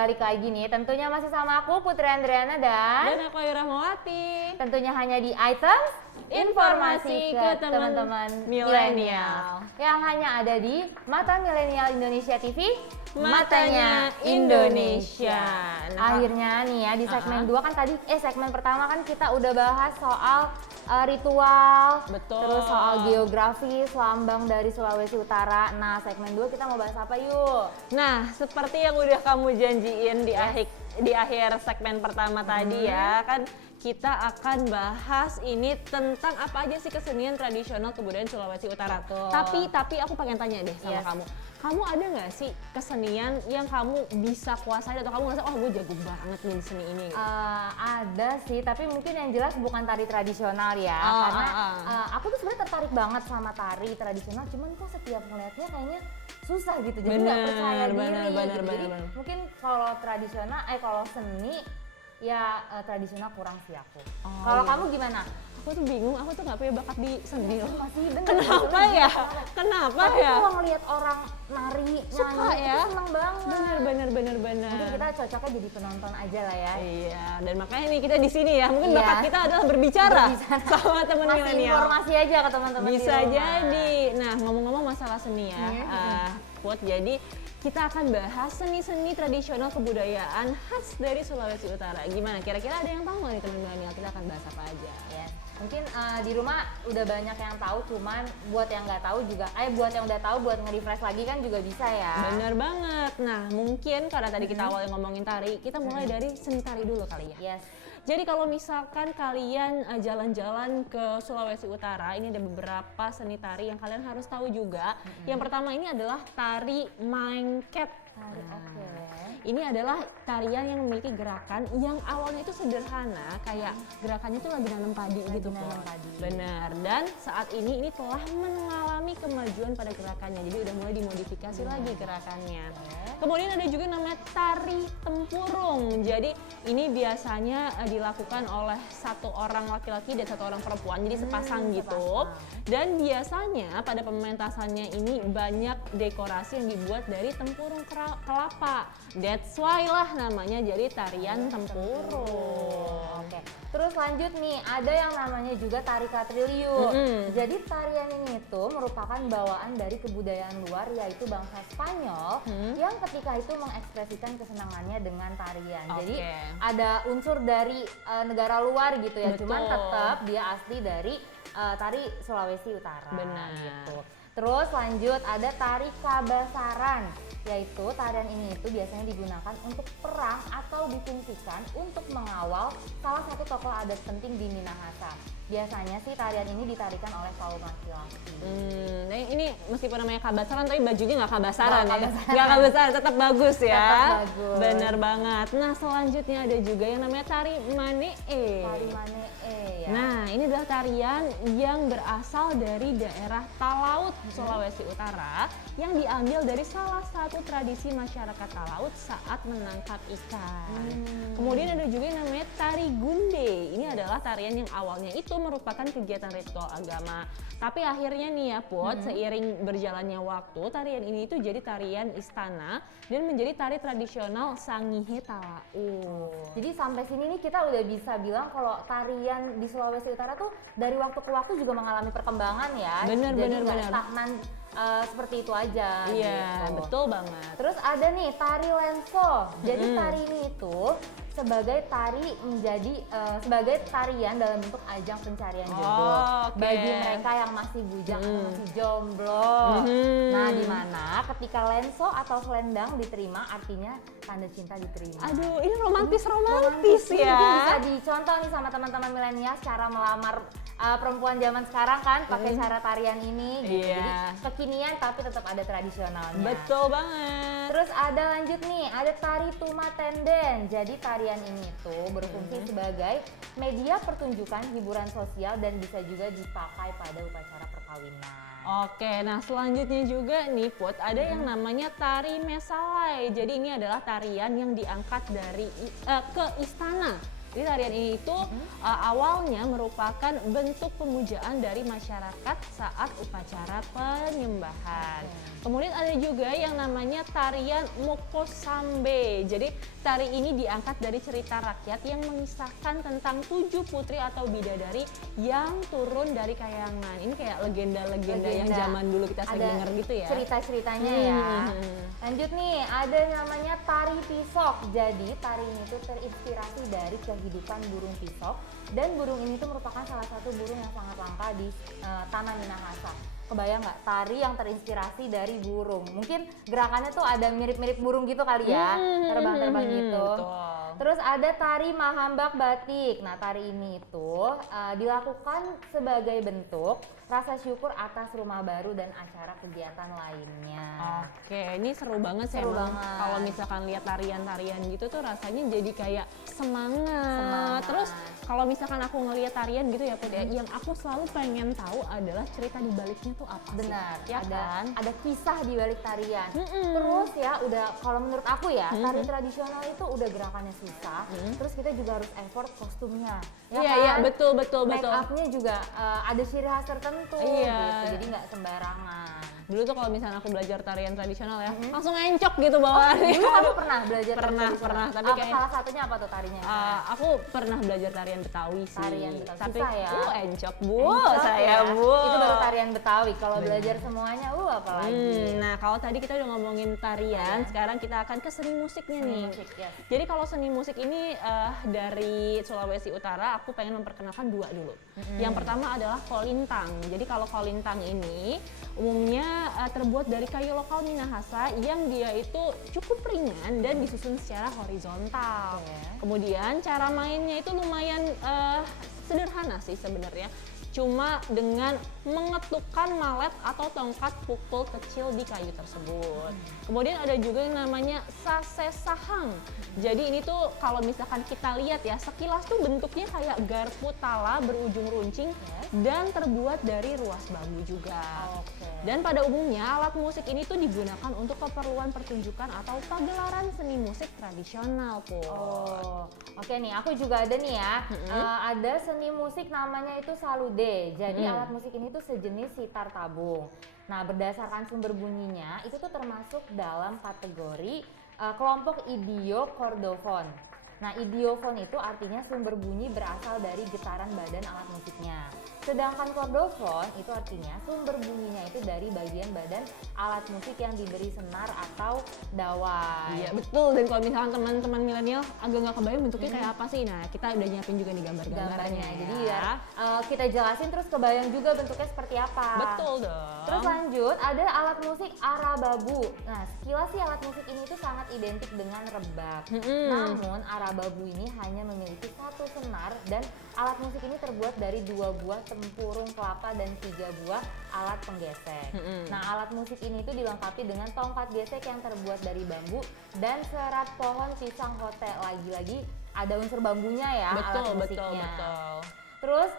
balik lagi nih. Tentunya masih sama aku Putri Andriana dan aku Ayu Rahmawati. tentunya hanya di Items Informasi ke teman-teman milenial yang hanya ada di Mata Milenial Indonesia TV, Matanya Indonesia. Akhirnya nih ya di segmen 2 kan tadi segmen pertama kan kita udah bahas soal ritual, Betul. terus soal geografi, lambang dari Sulawesi Utara. Nah, segmen 2 kita mau bahas apa yuk? Nah, seperti yang udah kamu janjiin di akhir segmen pertama tadi ya, kan kita akan bahas ini tentang apa aja sih kesenian tradisional kebudayaan Sulawesi Utara. Betul. Tapi aku pengen tanya deh sama kamu. Kamu ada nggak sih kesenian yang kamu bisa kuasai atau kamu ngerasa, oh gue jago banget nih di seni ini? Ada sih, tapi mungkin yang jelas bukan tari tradisional ya. Karena aku tuh sebenarnya tertarik banget sama tari tradisional, cuman kok setiap ngeliatnya kayaknya susah gitu, jadi nggak percaya diri. Jadi mungkin kalau tradisional, kalau seni ya tradisional kurang sih aku. Kalau kamu gimana? Aku tuh bingung, aku tuh nggak punya bakat di seni loh. Masih bener. Kenapa ya? Kenapa Tapi ya? kalau ngeliat orang nari, Suka nyanyi, ya? itu seneng banget. Bener. Mungkin kita cocoknya jadi penonton aja lah ya. Iya, dan makanya nih kita di sini ya. Mungkin Iya. bakat kita adalah berbicara sama teman Masih milenial. informasi aja ke teman-teman di Bisa rumah. jadi. Nah, ngomong-ngomong masalah seni ya, Put, jadi kita akan bahas seni-seni tradisional kebudayaan khas dari Sulawesi Utara. Gimana? Kira-kira ada yang tahu nggak nih teman milenial? Kita akan bahas apa aja? Ya, mungkin di rumah udah banyak yang tahu, cuman buat yang nggak tahu juga, buat yang udah tahu buat nge-refresh lagi kan juga bisa ya. Bener banget. Nah, mungkin karena tadi kita awalnya ngomongin tari, kita mulai dari seni tari dulu kali ya. Yes. Jadi kalau misalkan kalian jalan-jalan ke Sulawesi Utara, ini ada beberapa seni tari yang kalian harus tahu juga. Yang pertama ini adalah tari Maengket. Ini adalah tarian yang memiliki gerakan yang awalnya itu sederhana, kayak gerakannya itu lagi nanam padi gitu. Benar. Dan saat ini telah mengalami kemajuan pada gerakannya. Jadi udah mulai dimodifikasi lagi gerakannya. Kemudian ada juga namanya tari tempurung. Jadi ini biasanya dilakukan oleh satu orang laki-laki dan satu orang perempuan. Jadi sepasang gitu. Dan biasanya pada pementasannya ini banyak dekorasi yang dibuat dari tempurung kelapa. That's why lah namanya jadi tarian tempurung. Oke. Terus lanjut nih, ada yang namanya juga tari katriliu. Jadi tarian ini tuh merupakan bawaan dari kebudayaan luar, yaitu bangsa Spanyol yang ketika itu mengekspresikan kesenangannya dengan tarian. Jadi ada unsur dari negara luar gitu ya, cuman tetap dia asli dari tari Sulawesi Utara. Benar. Gitu. Terus lanjut ada tari kabasaran, yaitu tarian ini itu biasanya digunakan untuk perang atau difungsikan untuk mengawal salah satu tokoh adat penting di Minahasa. Biasanya sih tarian ini ditarikan oleh kaum laki-laki. Nah ini meskipun namanya kabasaran tapi bajunya nggak kabasaran Nggak ya. kabasaran. Nggak kabasaran, tetap bagus ya. Tetap bagus. Bener banget. Nah selanjutnya ada juga yang namanya tari Manee. Tari Manee ya. Nah ini adalah tarian yang berasal dari daerah Talaut, Sulawesi Utara yang diambil dari salah satu tradisi masyarakat Talaut saat menangkap ikan. Kemudian ada juga yang namanya tari Gunde. Ini adalah tarian yang awalnya itu merupakan kegiatan ritual agama. Tapi akhirnya nih ya Put, seiring berjalannya waktu, tarian ini itu jadi tarian istana dan menjadi tari tradisional Sangihe Talaut. Jadi sampai sini nih kita udah bisa bilang kalau tarian di Sulawesi Utara tuh dari waktu ke waktu juga mengalami perkembangan ya. Bener. Nggak stagnan seperti itu aja. Iya, gitu. betul banget. Terus ada nih tari lenso. Jadi tari ini itu sebagai tarian dalam bentuk ajang pencarian jodoh bagi mereka yang masih bujang atau masih jomblo. Nah, di mana ketika lenso atau selendang diterima artinya tanda cinta diterima. Aduh, ini romantis ya. Mungkin bisa dicontoh nih sama teman-teman milenial cara melamar perempuan zaman sekarang kan pakai cara tarian ini gitu. Jadi kekinian tapi tetap ada tradisionalnya. Betul banget. Terus ada lanjut nih, ada tari tumatenden. Jadi tarian ini tuh berfungsi sebagai media pertunjukan hiburan sosial dan bisa juga dipakai pada upacara perkawinan. Oke, nah selanjutnya juga nih Put, ada yang namanya tari mesalai. Jadi ini adalah tarian yang diangkat dari ke istana Jadi tarian ini itu awalnya merupakan bentuk pemujaan dari masyarakat saat upacara penyembahan. Kemudian ada juga yang namanya tarian Mokosambe. Jadi tari ini diangkat dari cerita rakyat yang mengisahkan tentang 7 putri atau bidadari yang turun dari kayangan. Ini kayak legenda-legenda yang zaman dulu kita sering dengar gitu ya. Cerita-ceritanya ya. Lanjut nih, ada namanya tari pisok. Jadi tari ini tuh terinspirasi dari kehidupan burung pisok, dan burung ini tuh merupakan salah satu burung yang sangat langka di tanah Minahasa. Kebayang nggak, tari yang terinspirasi dari burung? Mungkin gerakannya tuh ada mirip-mirip burung gitu kali ya, terbang-terbang gitu. Betul. Terus ada tari Mahambak Batik. Nah, tari ini itu dilakukan sebagai bentuk rasa syukur atas rumah baru dan acara kegiatan lainnya. Oke, ini seru banget sih. Seru emang. banget. Kalau misalkan lihat tarian-tarian gitu tuh rasanya jadi kayak semangat. Terus kalau misalkan aku ngelihat tarian gitu ya, Put, ya, yang aku selalu pengen tahu adalah cerita di baliknya tuh apa sih? Benar, Ya kan? ada kisah di balik tarian. Terus ya udah, kalau menurut aku ya, tari tradisional itu udah gerakannya susah. Terus kita juga harus effort kostumnya. Ya Iya, iya, kan? betul. Make up-nya juga ada ciri khas tertentu Iya. gitu. Jadi nggak sembarangan. Dulu tuh kalau misalnya aku belajar tarian tradisional ya, langsung encok gitu bawaannya. Dulu kamu pernah belajar tari Pernah, tradisional? tapi kayak salah satunya apa tuh tarinya? aku pernah belajar tarian Betawi sih. Tarian Betawi. Tapi Susah ya? encok, Bu. Encok Saya, ya. Bu. Itu baru tarian Betawi. Kalau belajar semuanya, apalagi. Nah, kalau tadi kita udah ngomongin tarian, sekarang kita akan ke seni musiknya nih. Musik, yes. Jadi kalau seni musik ini dari Sulawesi Utara, aku pengen memperkenalkan 2 dulu. Yang pertama adalah kolintang. Jadi kalau kolintang ini umumnya terbuat dari kayu lokal Minahasa yang dia itu cukup ringan dan disusun secara horizontal. Kemudian cara mainnya itu lumayan sederhana sih sebenarnya. Cuma dengan mengetukkan malet atau tongkat pukul kecil di kayu tersebut. Kemudian ada juga yang namanya sasesahang. Jadi ini tuh kalau misalkan kita lihat ya, sekilas tuh bentuknya kayak garpu tala berujung runcing dan terbuat dari ruas bambu juga. Dan pada umumnya alat musik ini tuh digunakan untuk keperluan pertunjukan atau pagelaran seni musik tradisional, Po. Oke nih, aku juga ada nih ya. Ada seni musik namanya itu salude. Jadi alat musik ini tuh sejenis sitar tabung. Nah, berdasarkan sumber bunyinya itu tuh termasuk dalam kategori kelompok idiokordofon. Nah, idiofon itu artinya sumber bunyi berasal dari getaran badan alat musiknya. Sedangkan kordofon itu artinya sumber bunyinya itu dari bagian badan alat musik yang diberi senar atau dawai. Iya betul, dan kalau misalkan teman-teman milenial agak nggak kebayang bentuknya kayak apa sih, nah kita udah nyiapin juga nih gambarnya. Jadi ya kita jelasin terus kebayang juga bentuknya seperti apa. Betul dong. Terus lanjut, ada alat musik arababu. Nah, sekilas sih alat musik ini tuh sangat identik dengan rebab. Namun arababu ini hanya memiliki 1 senar dan alat musik ini terbuat dari 2 buah tempurung kelapa dan 3 buah alat penggesek. Nah, alat musik ini tuh dilengkapi dengan tongkat gesek yang terbuat dari bambu dan serat pohon pisang hote. Lagi-lagi ada unsur bambunya ya, alat musiknya. Betul. Terus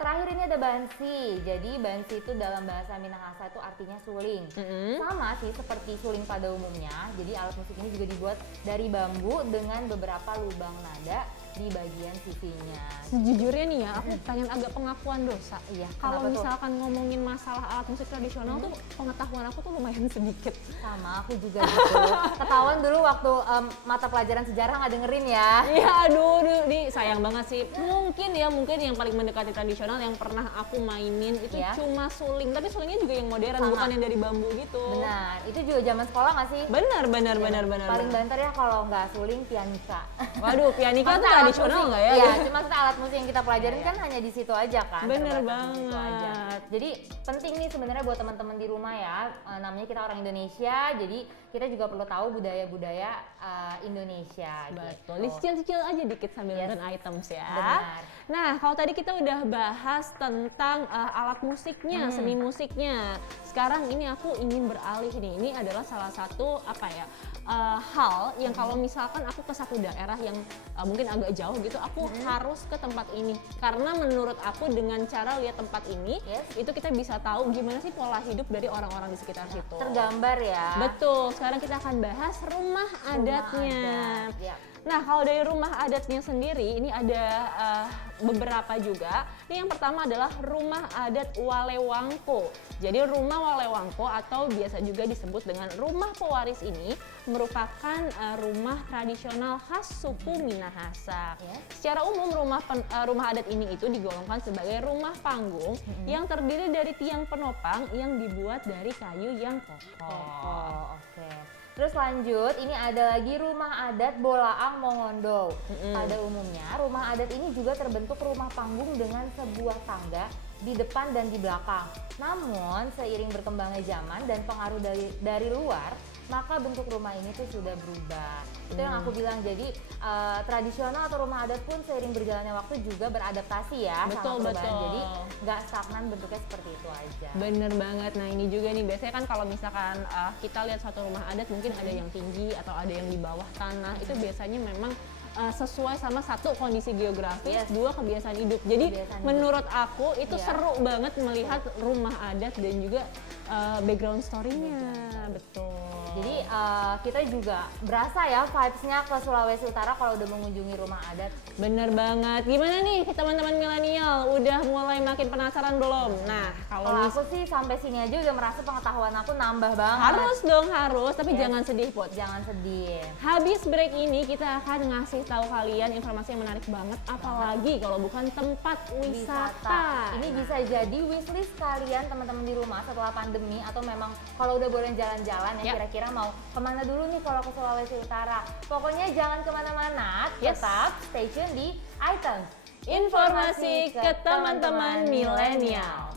terakhir ini ada bansi. Jadi bansi itu dalam bahasa Minahasa itu artinya suling. Sama sih seperti suling pada umumnya. Jadi alat musik ini juga dibuat dari bambu dengan beberapa lubang nada di bagian sisinya. Sejujurnya nih ya, aku pengen agak pengakuan dosa. Iya. Kalau misalkan ngomongin masalah alat musik tradisional tuh pengetahuan aku tuh lumayan sedikit. Sama, aku juga gitu. Ketahuan dulu waktu mata pelajaran sejarah nggak dengerin ya. Iya, aduh, nih sayang banget sih. Mungkin yang paling mendekati tradisional yang pernah aku mainin itu cuma suling. Tapi sulingnya juga yang modern, bukan yang dari bambu gitu. Benar, itu juga zaman sekolah nggak sih? Benar. Paling banter ya kalau nggak suling, pianika. Waduh, pianika tuh tradisional nggak ya? Iya, cuma alat musik yang kita pelajarin kan hanya di situ aja kan. Bener terbatas di situ aja. banget. Jadi penting nih sebenarnya buat teman-teman di rumah ya, namanya kita orang Indonesia, jadi kita juga perlu tahu budaya-budaya Indonesia. Betul, Gitu. dicicil-cicil aja dikit sambil nonton items ya. Benar. Nah, kalau tadi kita udah bahas tentang alat musiknya, seni musiknya. Sekarang ini aku ingin beralih nih. Ini adalah salah satu hal yang kalau misalkan aku ke satu daerah yang mungkin agak jauh gitu, aku harus ke tempat ini. Karena menurut aku dengan cara lihat tempat ini, itu kita bisa tahu gimana sih pola hidup dari orang-orang di sekitar situ. Tergambar ya. Betul. Sekarang kita akan bahas rumah adatnya. Adat, ya. Nah, kalau dari rumah adatnya sendiri, ini ada beberapa juga. Ini yang pertama adalah rumah adat Walewangko. Jadi rumah Walewangko atau biasa juga disebut dengan rumah pewaris ini merupakan rumah tradisional khas suku Minahasa. Secara umum rumah adat ini itu digolongkan sebagai rumah panggung yang terdiri dari tiang penopang yang dibuat dari kayu yang kokoh. Oke. Terus lanjut, ini ada lagi rumah adat Bolaang Mongondo. Pada umumnya, rumah adat ini juga terbentuk rumah panggung dengan sebuah tangga di depan dan di belakang. Namun, seiring berkembangnya zaman dan pengaruh dari luar, maka bentuk rumah ini tuh sudah berubah. Itu yang aku bilang, jadi tradisional atau rumah adat pun seiring berjalannya waktu juga beradaptasi ya Betul, sama perubahan. betul. Jadi nggak stagnan, bentuknya seperti itu aja. Bener banget. Nah ini juga nih, biasanya kan kalau misalkan kita lihat satu rumah adat mungkin ada yang tinggi atau ada yang di bawah tanah. Itu biasanya memang sesuai sama satu kondisi geografis, dua kebiasaan hidup. Jadi menurut aku itu seru banget melihat rumah adat dan juga background story-nya. Betul. Jadi kita juga berasa ya vibes-nya ke Sulawesi Utara kalau udah mengunjungi rumah adat. Bener banget. Gimana nih teman-teman milenial? Udah mulai makin penasaran belum? Nah, Kalau aku sih sampai sini aja udah merasa pengetahuan aku nambah banget. harus dong, harus. Tapi jangan sedih, Put. Jangan sedih. Habis break ini kita akan ngasih tahu kalian informasi yang menarik banget, apalagi kalau bukan tempat wisata. Ini bisa jadi wishlist kalian teman-teman di rumah setelah pandemi, atau memang kalau udah boleh jalan-jalan ya, kira-kira mau kemana dulu nih kalau ke Sulawesi Utara. Pokoknya jangan kemana-mana, tetap stay tune di Items Informasi ke teman-teman milenial.